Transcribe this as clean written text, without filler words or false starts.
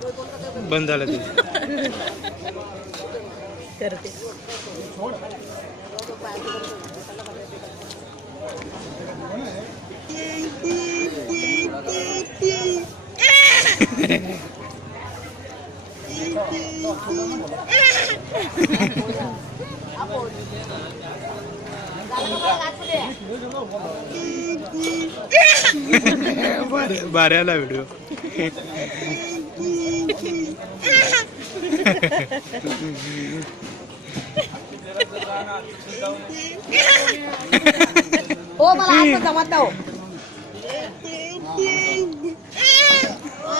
बंद झालं ते करते बाऱ्याला व्हिडिओ हो मला आता जमत हो